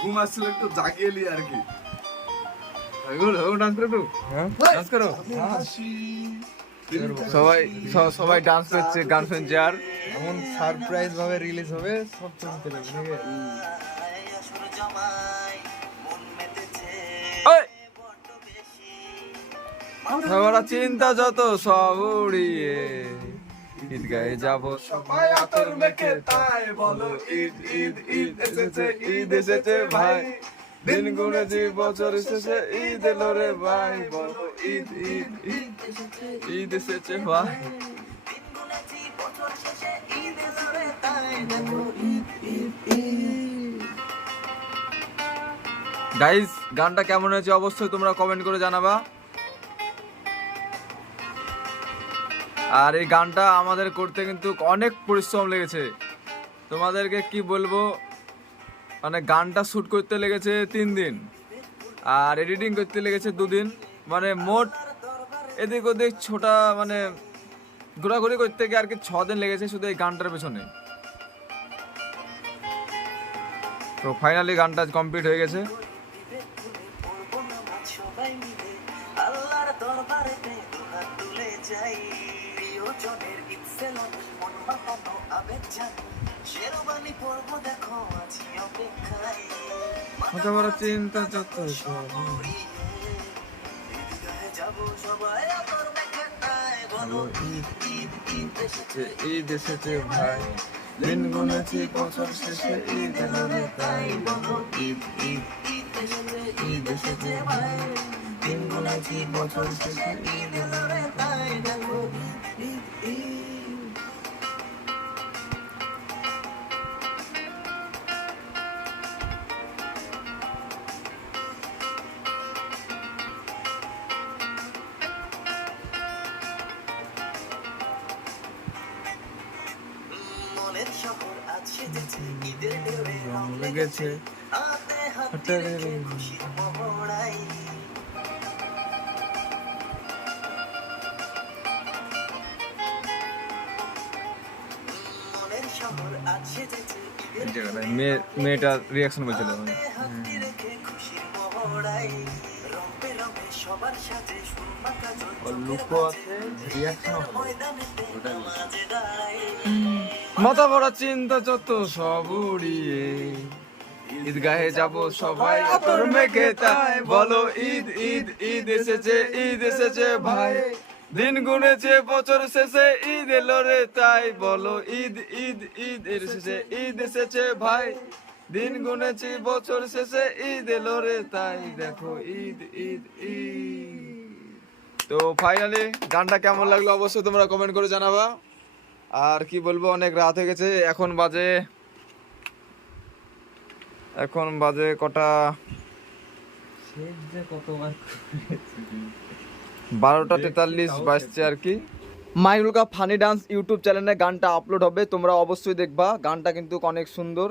ঘুম আসছিল একটু জাগিয়ে লি আর কি। সবাই ডান্স করছে, গান শুনছে। আর এমন সারপ্রাইজ ভাবে রিলিজ হবে সব চলতে লাগবে নাকি? ওরা চিন্তা যত সব উড়িয়ে ঈদগাহে যাব সবাই আতর মেখে তাই বলো ঈদ ঈদ ঈদ এসেছে ঈদ এসেছে ভাই। দিন গুনেছি বছর শেষে ঈদ এলো রে ভাই, বলো ঈদ ঈদ ঈদ ঈদ এসেছে ভাই। গাইস, গানটা কেমন হয়েছে অবশ্যই তোমরা কমেন্ট করে জানাবা। আর এই গানটা আমাদের করতে কিন্তু অনেক পরিশ্রম লেগেছে, তোমাদেরকে কি বলবো। মানে গানটা শ্যুট করতে লেগেছে 3 দিন, আর এডিটিং করতে লেগেছে 2 দিন। মানে মোট এদিক ওদিক ছোটা মানে ঘোরাঘুরি করতে গিয়ে আর কি 6 দিন লেগেছে শুধু এই গানটার পেছনে। তো ফাইনালি গানটা কমপ্লিট হয়ে গেছে। চিন্তা যত ঈদ এসেছে ভাই, দিন গুনেছি বছর শেষে ঈদ এলো রে তাই বলো ঈদ ঈদ ঈদ এসেছে ভাই। দিন গুনেছি বছর শেষে ঈদ এলো রে তাই বলো ঈদ ঈদ। রং লেগেছে মেয়েটার রিয়াকশন বলছিল। মাথা ভরা চিন্তা যত সব উড়িয়ে ঈদগাহে যাব সবাই আতর মেখে তাই বলো ঈদ ঈদ ঈদ এসেছে ভাই। দিন গুনেছে বছর শেষে ঈদ এলো রে তাই বলো ঈদ ঈদ ঈদ এসেছে ভাই। দিন গুনেছি বছর শেষে ঈদ এলো রে তাই দেখো ঈদ ঈদ ঈদ। তো ফাইনালি গানটা কেমন লাগলো অবশ্যই তোমরা কমেন্ট করে জানাবা। আর কি বলবো, অনেক রাত হয়ে গেছে, এখন বাজে কটা 12:43 বাজছে আর কি। মাইনুল কা ফানি ডান্স ইউটিউব চ্যানেলে গানটা আপলোড হবে, তোমরা অবশ্যই দেখবা। গানটা কিন্তু অনেক সুন্দর।